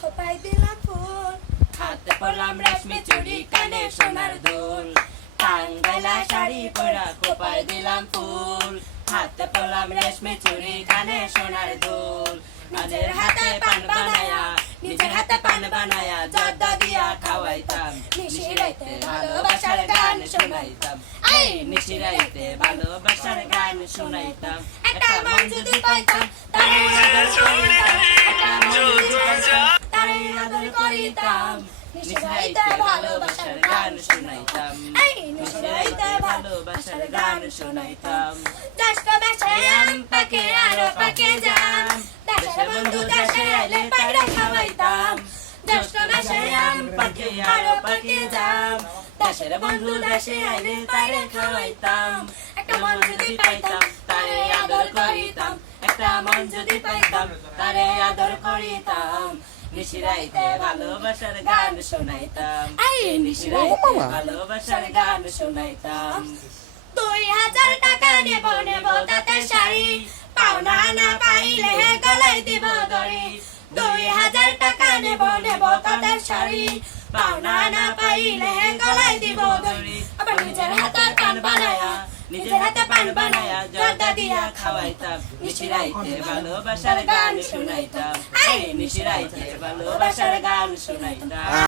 খোপায় দিলাম ফুল, হাতে পরলাম রেশমি চুড়ি, কানে সোনার দুল। টাঙ্গাইলা শাড়ি পরা খোপায় দিলাম ফুল, হাতে পরলাম রেশমি চুড়ি, কানে সোনার দুল। নিজের হাতে পান বানায়া, নিজের হাতে পান বানায়া জর্দা দিয়া খাওয়াইতাম। নিশিরাইতে ভালোবাসার গান শোনাইতাম, এই নিশিরাইতে ভালোবাসার গান শোনাইতাম। একটা মন যদি পাইতাম তারে আদর করিতাম, একটা মন যদি পাইতাম তারে আদর করিতাম। নিশিরাইতে ভালোবাসার গান শোনাইতাম, এই নিশিরাইতে ভালোবাসার গান শোনাইতাম। জ্যৈষ্ঠ মাসে আম পাকে আরো পাকে জাম, দেশের বন্ধু দেশে আইলে পায়রা খাওয়াইতাম। জ্যৈষ্ঠ মাসে আম পাকে আরো পাকে জাম, দেশের বন্ধু দেশে আইলে পায়রা খাওয়াইতাম। একটা মন যদি পাইতাম তারে আদর করিতাম, একটা মন যদি পাইতাম তারে আদর করিতাম। নিশিরাইতে ভালোবাসার গান শোনাইতাম, এই নিশিরাইতে ভালোবাসার গান শোনাইতাম। 2000 টাকা নেব নেব তাতে শাড়ি, পাওনা না পাইলে গলায় দিব দড়ি। 2000 টাকা নেব নেব তাতে শাড়ি, পাওনা না পাইলে গলায় দিব দড়ি। আবার নিজের হাতে পান বানায়া, নিজের হাতে পান বানায়া জর্দা দিয়া খাওয়াইতাম। নিশিরাইতে ভালোবাসার গান শোনাইতাম, এই নিশিরাইতে ভালোবাসার গান শোনাইতাম।